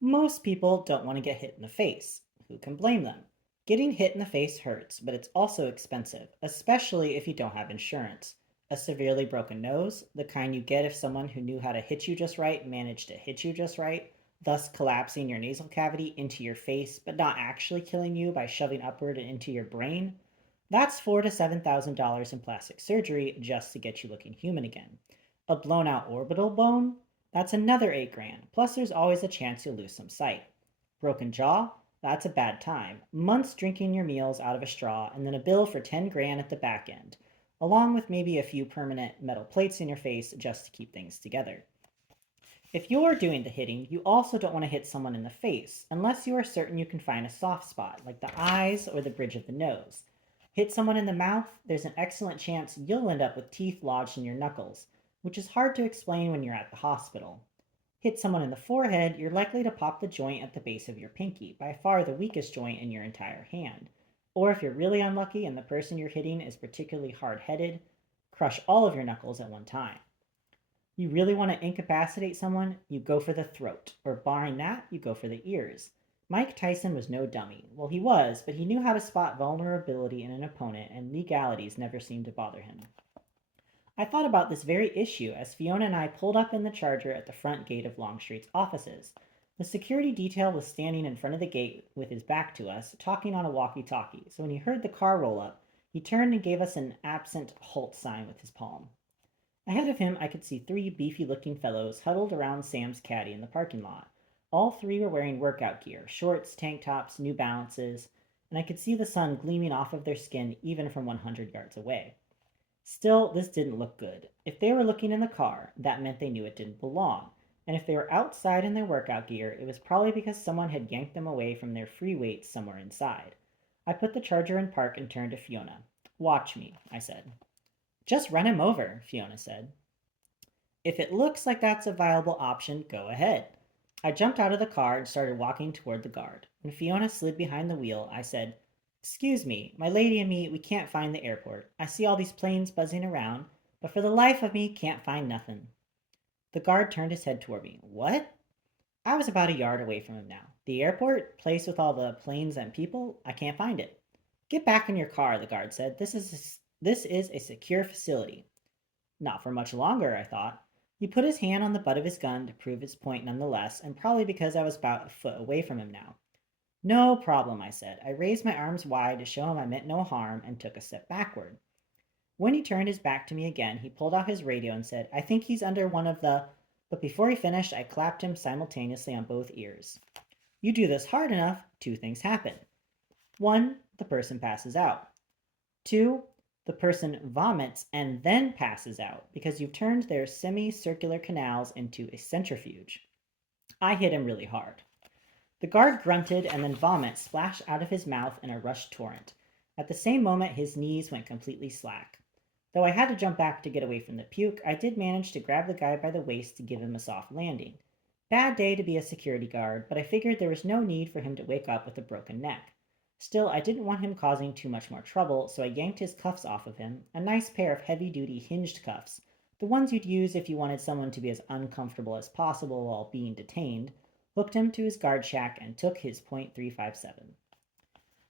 Most people don't want to get hit in the face. Who can blame them? Getting hit in the face hurts, but it's also expensive, especially if you don't have insurance. A severely broken nose, the kind you get if someone who knew how to hit you just right managed to hit you just right, thus collapsing your nasal cavity into your face, but not actually killing you by shoving upward and into your brain. That's $4,000 to $7,000 in plastic surgery just to get you looking human again. A blown out orbital bone? That's another 8 grand. Plus, there's always a chance you'll lose some sight. Broken jaw? That's a bad time. Months drinking your meals out of a straw, and then a bill for 10 grand at the back end, along with maybe a few permanent metal plates in your face just to keep things together. If you're doing the hitting, you also don't want to hit someone in the face, unless you are certain you can find a soft spot, like the eyes or the bridge of the nose. Hit someone in the mouth, there's an excellent chance you'll end up with teeth lodged in your knuckles, which is hard to explain when you're at the hospital. Hit someone in the forehead, you're likely to pop the joint at the base of your pinky, by far the weakest joint in your entire hand. Or if you're really unlucky and the person you're hitting is particularly hard headed, crush all of your knuckles at one time. You really want to incapacitate someone, you go for the throat, or barring that, you go for the ears. Mike Tyson was no dummy. Well, he was, but he knew how to spot vulnerability in an opponent, and legalities never seemed to bother him. I thought about this very issue as Fiona and I pulled up in the Charger at the front gate of Longstreet's offices. The security detail was standing in front of the gate with his back to us, talking on a walkie talkie, so when he heard the car roll up, he turned and gave us an absent halt sign with his palm. Ahead of him, I could see three beefy looking fellows huddled around Sam's caddy in the parking lot. All three were wearing workout gear shorts, tank tops, New Balances, and I could see the sun gleaming off of their skin even from 100 yards away. Still, this didn't look good. If they were looking in the car, that meant they knew it didn't belong. And if they were outside in their workout gear, it was probably because someone had yanked them away from their free weights somewhere inside. I put the Charger in park and turned to Fiona. Watch me, I said. Just run him over, Fiona said. If it looks like that's a viable option, go ahead. I jumped out of the car and started walking toward the guard. When Fiona slid behind the wheel, I said, "Excuse me, my lady and me, we can't find the airport. I see all these planes buzzing around, but for the life of me, can't find nothing." The guard turned his head toward me. "What?" I was about a yard away from him now. "The airport? Place with all the planes and people? I can't find it." "Get back in your car," the guard said. This is a secure facility." Not for much longer, I thought. He put his hand on the butt of his gun to prove his point nonetheless, and probably because I was about a foot away from him now. "No problem," I said. I raised my arms wide to show him I meant no harm and took a step backward. When he turned his back to me again, he pulled out his radio and said, "I think he's under one of the—" But before he finished, I clapped him simultaneously on both ears. You do this hard enough, two things happen. One, the person passes out. Two, the person vomits and then passes out because you've turned their semicircular canals into a centrifuge. I hit him really hard. The guard grunted and then vomit splashed out of his mouth in a rush torrent. At the same moment, his knees went completely slack. Though I had to jump back to get away from the puke, I did manage to grab the guy by the waist to give him a soft landing. Bad day to be a security guard, but I figured there was no need for him to wake up with a broken neck. Still, I didn't want him causing too much more trouble, so I yanked his cuffs off of him, a nice pair of heavy-duty hinged cuffs, the ones you'd use if you wanted someone to be as uncomfortable as possible while being detained, hooked him to his guard shack, and took his .357.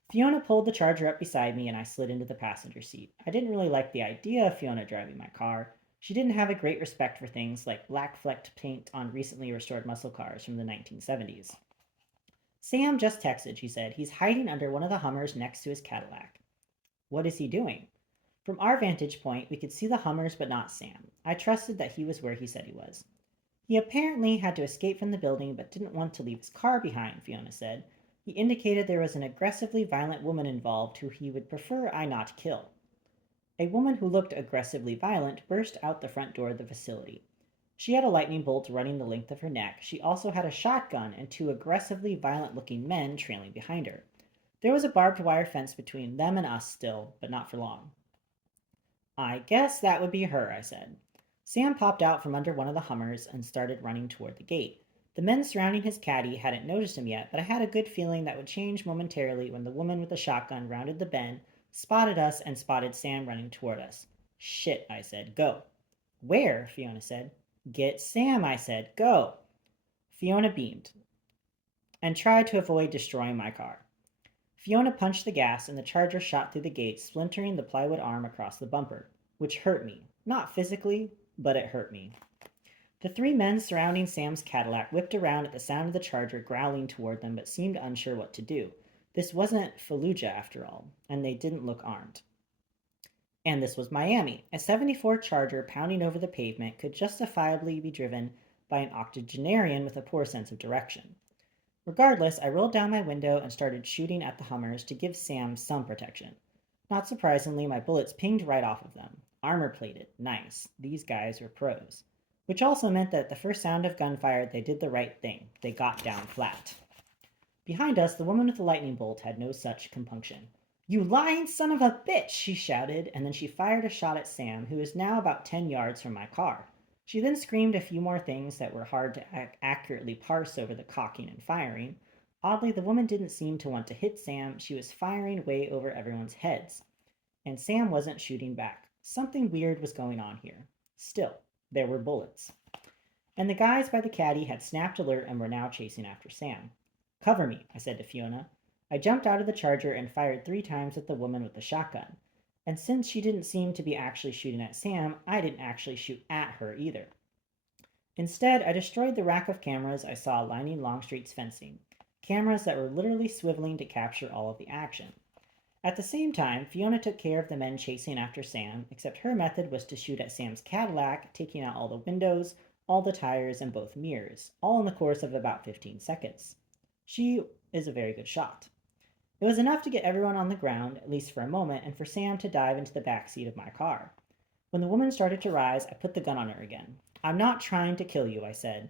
Fiona pulled the Charger up beside me, and I slid into the passenger seat. I didn't really like the idea of Fiona driving my car. She didn't have a great respect for things like black flecked paint on recently restored muscle cars from the 1970s. "Sam just texted," she said. "He's hiding under one of the Hummers next to his Cadillac." "What is he doing?" From our vantage point, we could see the Hummers but not Sam. I trusted that he was where he said he was. "He apparently had to escape from the building but didn't want to leave his car behind," Fiona said. "He indicated there was an aggressively violent woman involved who he would prefer I not kill." A woman who looked aggressively violent burst out the front door of the facility. She had a lightning bolt running the length of her neck. She also had a shotgun and two aggressively violent looking men trailing behind her. There was a barbed wire fence between them and us still, but not for long. "I guess that would be her," I said. Sam popped out from under one of the Hummers and started running toward the gate. The men surrounding his caddy hadn't noticed him yet, but I had a good feeling that would change momentarily when the woman with the shotgun rounded the bend, spotted us, and spotted Sam running toward us. "Shit," I said. "Go." "Where?" Fiona said. "Get Sam," I said. "Go." Fiona beamed. and tried to avoid destroying my car. Fiona punched the gas and the charger shot through the gate, splintering the plywood arm across the bumper, which hurt me. Not physically, but it hurt me. The three men surrounding Sam's Cadillac whipped around at the sound of the charger growling toward them but seemed unsure what to do. This wasn't Fallujah after all, and they didn't look armed. And this was Miami. A 74 Charger pounding over the pavement could justifiably be driven by an octogenarian with a poor sense of direction. Regardless, I rolled down my window and started shooting at the Hummers to give Sam some protection. Not surprisingly, my bullets pinged right off of them. Armor plated. Nice. These guys were pros. Which also meant that at the first sound of gunfire, they did the right thing. They got down flat. Behind us, the woman with the lightning bolt had no such compunction. You lying son of a bitch, she shouted, and then she fired a shot at Sam, who was now about 10 yards from my car. She then screamed a few more things that were hard to accurately parse over the cocking and firing. Oddly, the woman didn't seem to want to hit Sam. She was firing way over everyone's heads. And Sam wasn't shooting back. Something weird was going on here. Still, there were bullets. And the guys by the caddy had snapped alert and were now chasing after Sam. Cover me, I said to Fiona. I jumped out of the charger and fired 3 times at the woman with the shotgun. And since she didn't seem to be actually shooting at Sam, I didn't actually shoot at her either. Instead, I destroyed the rack of cameras I saw lining Longstreet's fencing, cameras that were literally swiveling to capture all of the action. At the same time, Fiona took care of the men chasing after Sam, except her method was to shoot at Sam's Cadillac, taking out all the windows, all the tires, and both mirrors, all in the course of about 15 seconds. She is a very good shot. It was enough to get everyone on the ground, at least for a moment, and for Sam to dive into the back seat of my car. When the woman started to rise, I put the gun on her again. I'm not trying to kill you, I said.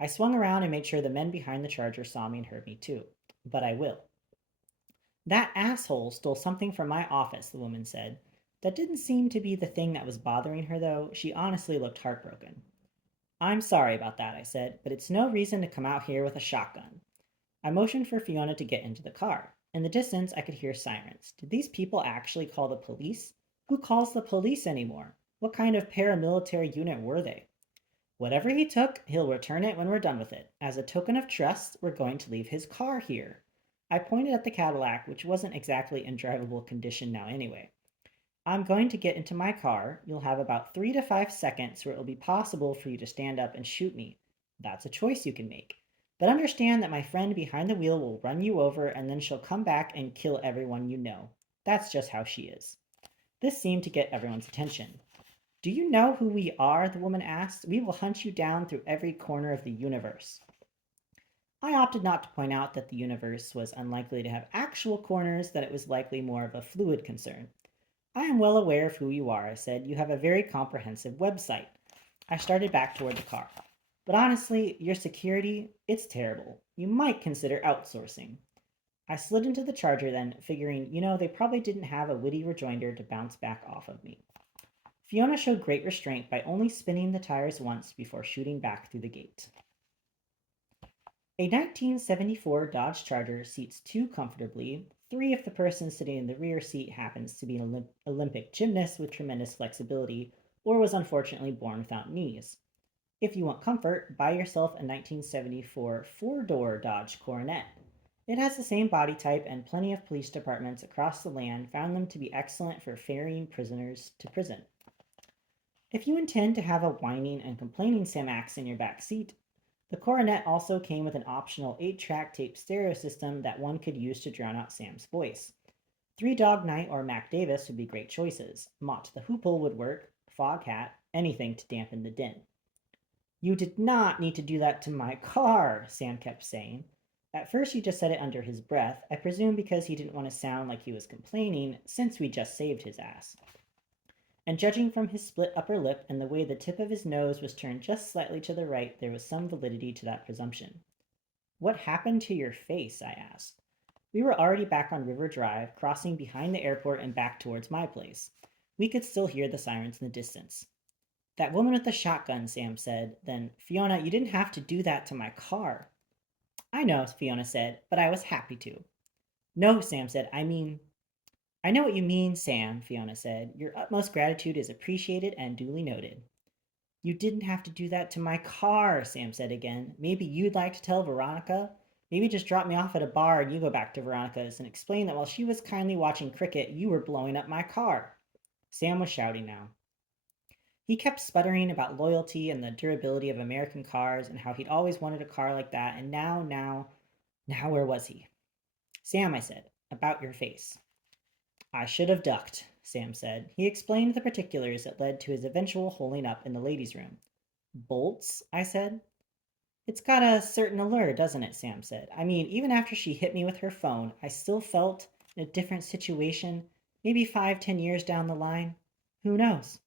I swung around and made sure the men behind the charger saw me and heard me too. But I will. That asshole stole something from my office, the woman said. That didn't seem to be the thing that was bothering her, though. She honestly looked heartbroken. I'm sorry about that, I said, but it's no reason to come out here with a shotgun. I motioned for Fiona to get into the car. In the distance, I could hear sirens. Did these people actually call the police? Who calls the police anymore? What kind of paramilitary unit were they? Whatever he took, he'll return it when we're done with it. As a token of trust, we're going to leave his car here. I pointed at the Cadillac, which wasn't exactly in drivable condition now anyway. I'm going to get into my car. You'll have about 3 to 5 seconds where it will be possible for you to stand up and shoot me. That's a choice you can make. But understand that my friend behind the wheel will run you over and then she'll come back and kill everyone you know. That's just how she is. This seemed to get everyone's attention. Do you know who we are? The woman asked. We will hunt you down through every corner of the universe. I opted not to point out that the universe was unlikely to have actual corners, that it was likely more of a fluid concern. I am well aware of who you are, I said. You have a very comprehensive website. I started back toward the car. But honestly, your security, it's terrible. You might consider outsourcing. I slid into the charger then, figuring, they probably didn't have a witty rejoinder to bounce back off of me. Fiona showed great restraint by only spinning the tires once before shooting back through the gate. A 1974 Dodge Charger seats 2 comfortably, 3 if the person sitting in the rear seat happens to be an Olympic gymnast with tremendous flexibility or was unfortunately born without knees. If you want comfort, buy yourself a 1974 4-door Dodge Coronet. It has the same body type, and plenty of police departments across the land found them to be excellent for ferrying prisoners to prison. If you intend to have a whining and complaining Sam Axe in your back seat, the Coronet also came with an optional 8-track tape stereo system that one could use to drown out Sam's voice. Three Dog Night or Mac Davis would be great choices. Mott the Hoople would work, Foghat, anything to dampen the din. You did not need to do that to my car, Sam kept saying. At first he just said it under his breath, I presume because he didn't want to sound like he was complaining, since we just saved his ass. And judging from his split upper lip and the way the tip of his nose was turned just slightly to the right, there was some validity to that presumption. What happened to your face? I asked. We were already back on River Drive, crossing behind the airport and back towards my place. We could still hear the sirens in the distance. That woman with the shotgun, Sam said. Then, Fiona, you didn't have to do that to my car. I know, Fiona said, but I was happy to. No, Sam said, I know what you mean, Sam, Fiona said. Your utmost gratitude is appreciated and duly noted. You didn't have to do that to my car, Sam said again. Maybe you'd like to tell Veronica? Maybe just drop me off at a bar and you go back to Veronica's and explain that while she was kindly watching cricket, you were blowing up my car. Sam was shouting now. He kept sputtering about loyalty and the durability of American cars and how he'd always wanted a car like that, and now, where was he? Sam, I said, about your face. I should have ducked, Sam said. He explained the particulars that led to his eventual holing up in the ladies' room. Bolts? I said. It's got a certain allure, doesn't it? Sam said. I mean, even after she hit me with her phone, I still felt in a different situation, maybe 5, 10 years down the line. Who knows?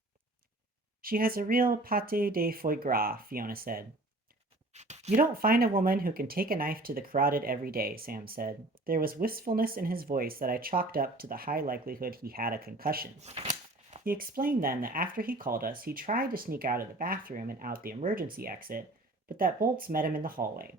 She has a real pate de foie gras, Fiona said. You don't find a woman who can take a knife to the carotid every day, Sam said. There was wistfulness in his voice that I chalked up to the high likelihood he had a concussion. He explained then that after he called us, he tried to sneak out of the bathroom and out the emergency exit, but that Bolts met him in the hallway.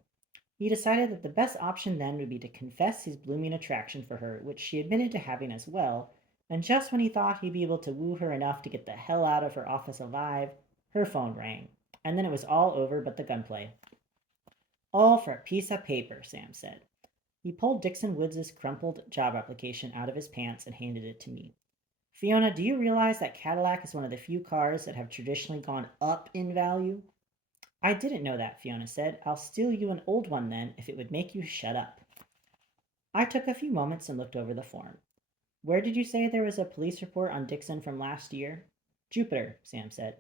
He decided that the best option then would be to confess his blooming attraction for her, which she admitted to having as well, and just when he thought he'd be able to woo her enough to get the hell out of her office alive, her phone rang, and then it was all over but the gunplay. All for a piece of paper, Sam said. He pulled Dixon Woods' crumpled job application out of his pants and handed it to me. Fiona, do you realize that Cadillac is one of the few cars that have traditionally gone up in value? I didn't know that, Fiona said. I'll steal you an old one then, if it would make you shut up. I took a few moments and looked over the form. Where did you say there was a police report on Dixon from last year? Jupiter, Sam said.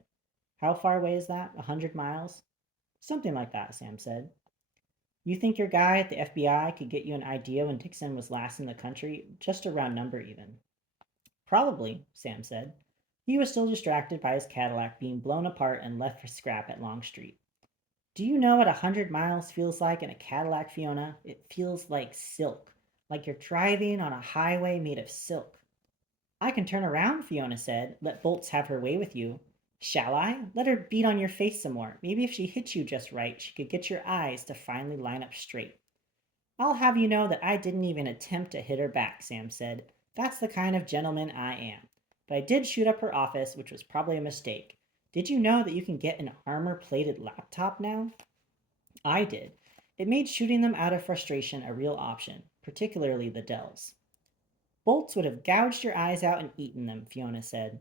How far away is that? 100 miles? Something like that, Sam said. You think your guy at the FBI could get you an idea when Dixon was last in the country? Just a round number, even. Probably, Sam said. He was still distracted by his Cadillac being blown apart and left for scrap at Longstreet. Do you know what 100 miles feels like in a Cadillac, Fiona? It feels like silk, like you're driving on a highway made of silk. I can turn around, Fiona said. Let Bolts have her way with you. Shall I? Let her beat on your face some more. Maybe if she hits you just right, she could get your eyes to finally line up straight. I'll have you know that I didn't even attempt to hit her back, Sam said. That's the kind of gentleman I am. But I did shoot up her office, which was probably a mistake. Did you know that you can get an armor-plated laptop now? I did. It made shooting them out of frustration a real option, particularly the Dells. Bolts would have gouged your eyes out and eaten them, Fiona said.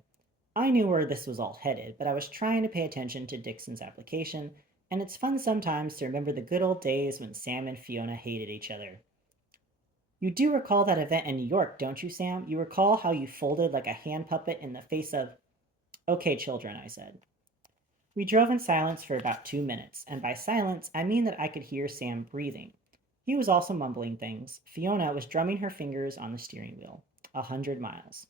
I knew where this was all headed, but I was trying to pay attention to Dixon's application, and it's fun sometimes to remember the good old days when Sam and Fiona hated each other. You do recall that event in New York, don't you, Sam? You recall how you folded like a hand puppet in the face of... Okay, children, I said. We drove in silence for about 2 minutes, and by silence, I mean that I could hear Sam breathing. He was also mumbling things. Fiona was drumming her fingers on the steering wheel. 100 miles.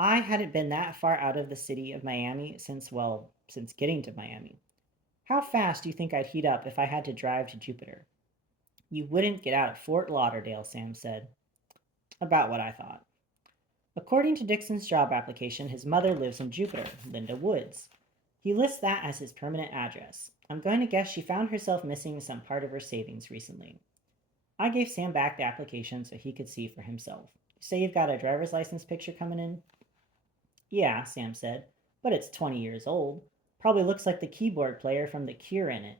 I hadn't been that far out of the city of Miami since getting to Miami. How fast do you think I'd heat up if I had to drive to Jupiter? You wouldn't get out of Fort Lauderdale, Sam said. About what I thought. According to Dixon's job application, his mother lives in Jupiter, Linda Woods. He lists that as his permanent address. I'm going to guess she found herself missing some part of her savings recently. I gave Sam back the application so he could see for himself. You say you've got a driver's license picture coming in? Yeah, Sam said, but it's 20 years old. Probably looks like the keyboard player from The Cure in it.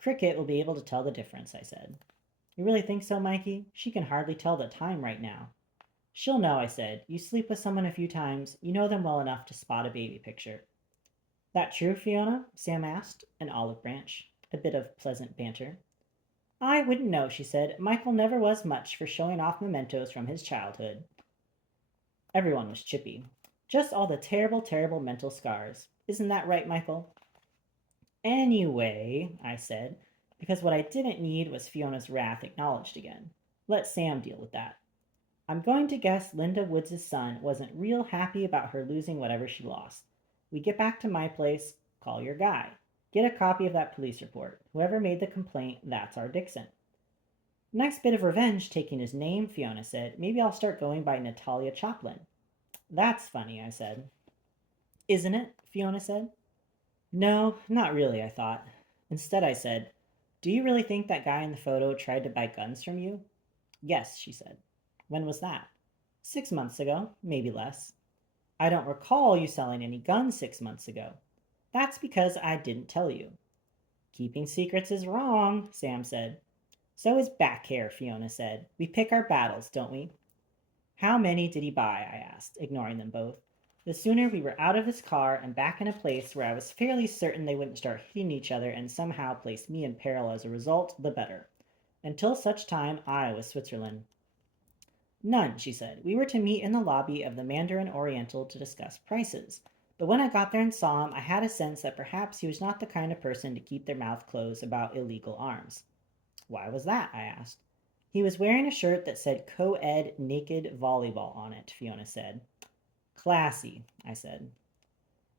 Cricket will be able to tell the difference, I said. You really think so, Mikey? She can hardly tell the time right now. She'll know, I said. You sleep with someone a few times, you know them well enough to spot a baby picture. That true, Fiona? Sam asked, an olive branch. A bit of pleasant banter. I wouldn't know, she said. Michael never was much for showing off mementos from his childhood. Everyone was chippy. Just all the terrible, terrible mental scars. Isn't that right, Michael? Anyway, I said, because what I didn't need was Fiona's wrath acknowledged again. Let Sam deal with that. I'm going to guess Linda Woods' son wasn't real happy about her losing whatever she lost. We get back to my place, call your guy. Get a copy of that police report. Whoever made the complaint, that's our Dixon. Nice bit of revenge taking his name, Fiona said. Maybe I'll start going by Natalia Choplin. That's funny, I said. Isn't it? Fiona said. No, not really, I thought. Instead, I said, do you really think that guy in the photo tried to buy guns from you? Yes, she said. When was that? 6 months ago, maybe less. I don't recall you selling any guns 6 months ago. That's because I didn't tell you. Keeping secrets is wrong, Sam said. So is back hair, Fiona said. We pick our battles, don't we? How many did he buy? I asked, ignoring them both. The sooner we were out of his car and back in a place where I was fairly certain they wouldn't start hitting each other and somehow place me in peril as a result, the better. Until such time, I was Switzerland. None, she said. We were to meet in the lobby of the Mandarin Oriental to discuss prices. But when I got there and saw him, I had a sense that perhaps he was not the kind of person to keep their mouth closed about illegal arms. Why was that? I asked. He was wearing a shirt that said Co-Ed Naked Volleyball on it, Fiona said. Classy, I said.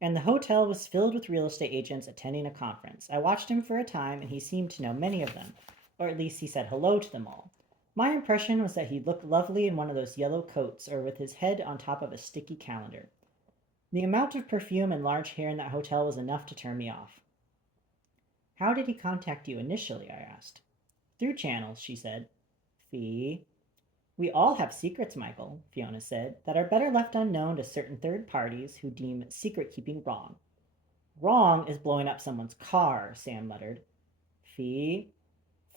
And the hotel was filled with real estate agents attending a conference. I watched him for a time, and he seemed to know many of them, or at least he said hello to them all. My impression was that he looked lovely in one of those yellow coats or with his head on top of a sticky calendar. The amount of perfume and large hair in that hotel was enough to turn me off. How did he contact you initially? I asked. Through channels, she said. Fee. We all have secrets, Michael, Fiona said, that are better left unknown to certain third parties who deem secret keeping wrong. Wrong is blowing up someone's car, Sam muttered. Fee.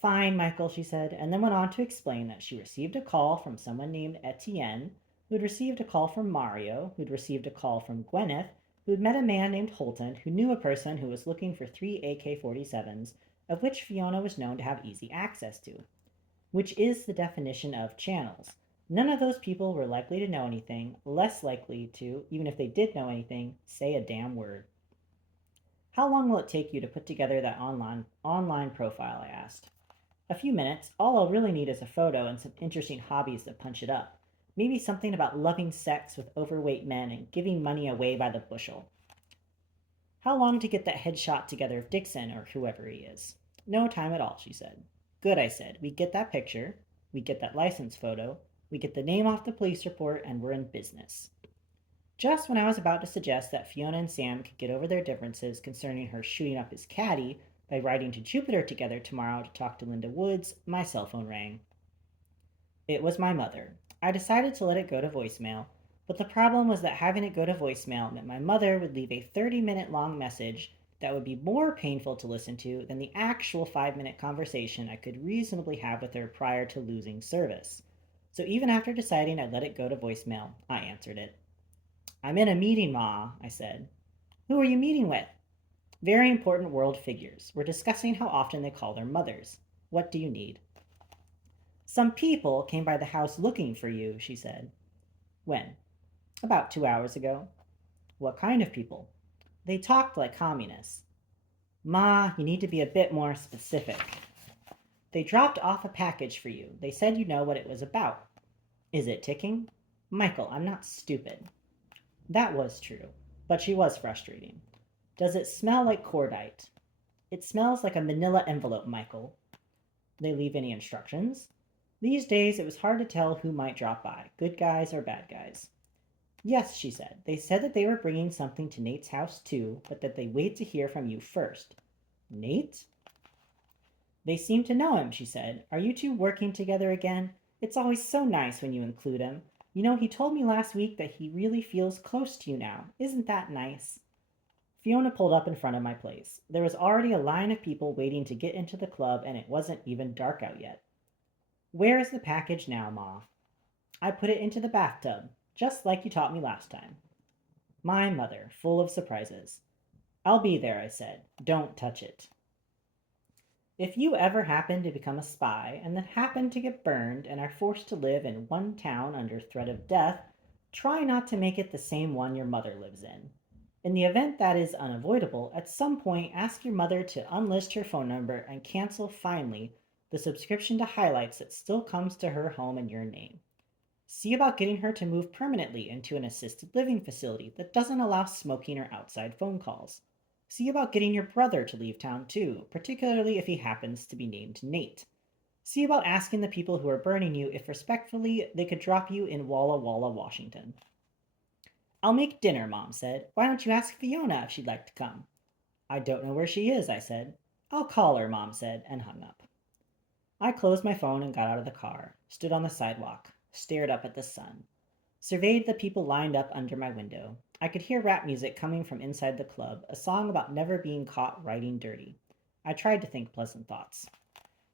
Fine, Michael, she said, and then went on to explain that she received a call from someone named Etienne, who'd received a call from Mario, who'd received a call from Gwyneth, who'd met a man named Holton, who knew a person who was looking for 3 AK-47s, of which Fiona was known to have easy access to. Which is the definition of channels. None of those people were likely to know anything, less likely to, even if they did know anything, say a damn word. How long will it take you to put together that online profile? I asked. A few minutes. All I'll really need is a photo and some interesting hobbies to punch it up. Maybe something about loving sex with overweight men and giving money away by the bushel. How long to get that headshot together of Dixon or whoever he is? No time at all, she said. Good, I said. We get that picture, we get that license photo, we get the name off the police report, and we're in business. Just when I was about to suggest that Fiona and Sam could get over their differences concerning her shooting up his caddy by riding to Jupiter together tomorrow to talk to Linda Woods, my cell phone rang. It was my mother. I decided to let it go to voicemail, but the problem was that having it go to voicemail meant my mother would leave a 30-minute long message that would be more painful to listen to than the actual 5-minute conversation I could reasonably have with her prior to losing service. So even after deciding I'd let it go to voicemail, I answered it. I'm in a meeting, Ma, I said. Who are you meeting with? Very important world figures. We're discussing how often they call their mothers. What do you need? Some people came by the house looking for you, she said. When? About 2 hours ago. What kind of people? They talked like communists. Ma, you need to be a bit more specific. They dropped off a package for you. They said you know what it was about. Is it ticking? Michael, I'm not stupid. That was true, but she was frustrating. Does it smell like cordite? It smells like a manila envelope, Michael. They leave any instructions? These days it was hard to tell who might drop by, good guys or bad guys. Yes, she said. They said that they were bringing something to Nate's house too, but that they wait to hear from you first. Nate? They seem to know him, she said. Are you two working together again? It's always so nice when you include him. You know, he told me last week that he really feels close to you now. Isn't that nice? Fiona pulled up in front of my place. There was already a line of people waiting to get into the club, and it wasn't even dark out yet. Where is the package now, Ma? I put it into the bathtub, just like you taught me last time. My mother, full of surprises. I'll be there, I said. Don't touch it. If you ever happen to become a spy and then happen to get burned and are forced to live in one town under threat of death, try not to make it the same one your mother lives in. In the event that is unavoidable, at some point ask your mother to unlist her phone number and cancel finally the subscription to highlights that still comes to her home in your name. See about getting her to move permanently into an assisted living facility that doesn't allow smoking or outside phone calls. See about getting your brother to leave town too, particularly if he happens to be named Nate. See about asking the people who are burning you if respectfully they could drop you in Walla Walla, Washington. I'll make dinner, Mom said. Why don't you ask Fiona if she'd like to come? I don't know where she is, I said. I'll call her, Mom said, and hung up. I closed my phone and got out of the car, stood on the sidewalk, stared up at the sun, surveyed the people lined up under my window. I could hear rap music coming from inside the club, a song about never being caught riding dirty. I tried to think pleasant thoughts.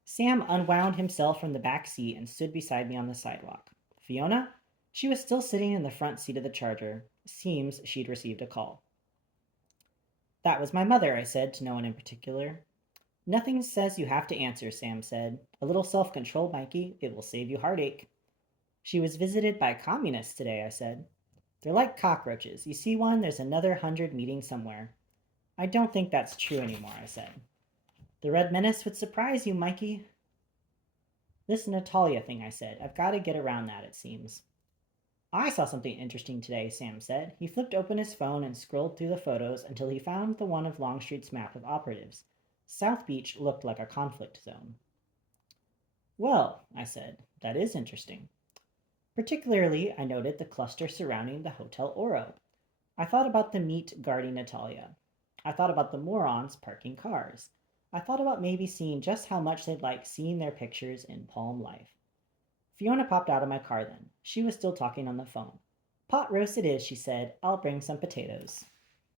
Sam unwound himself from the back seat and stood beside me on the sidewalk. Fiona? She was still sitting in the front seat of the Charger. Seems she'd received a call. That was my mother, I said to no one in particular. Nothing says you have to answer, Sam said. A little self control, Mikey. It will save you heartache. She was visited by communists today, I said. They're like cockroaches. You see one, there's another 100 meeting somewhere. I don't think that's true anymore, I said. The Red Menace would surprise you, Mikey. This Natalia thing, I said. I've got to get around that, it seems. I saw something interesting today, Sam said. He flipped open his phone and scrolled through the photos until he found the one of Longstreet's map of operatives. South Beach looked like a conflict zone. Well, I said, that is interesting. Particularly, I noted the cluster surrounding the Hotel Oro. I thought about the meat guarding Natalia. I thought about the morons parking cars. I thought about maybe seeing just how much they'd like seeing their pictures in Palm Life. Fiona popped out of my car then. She was still talking on the phone. Pot roast it is, she said. I'll bring some potatoes.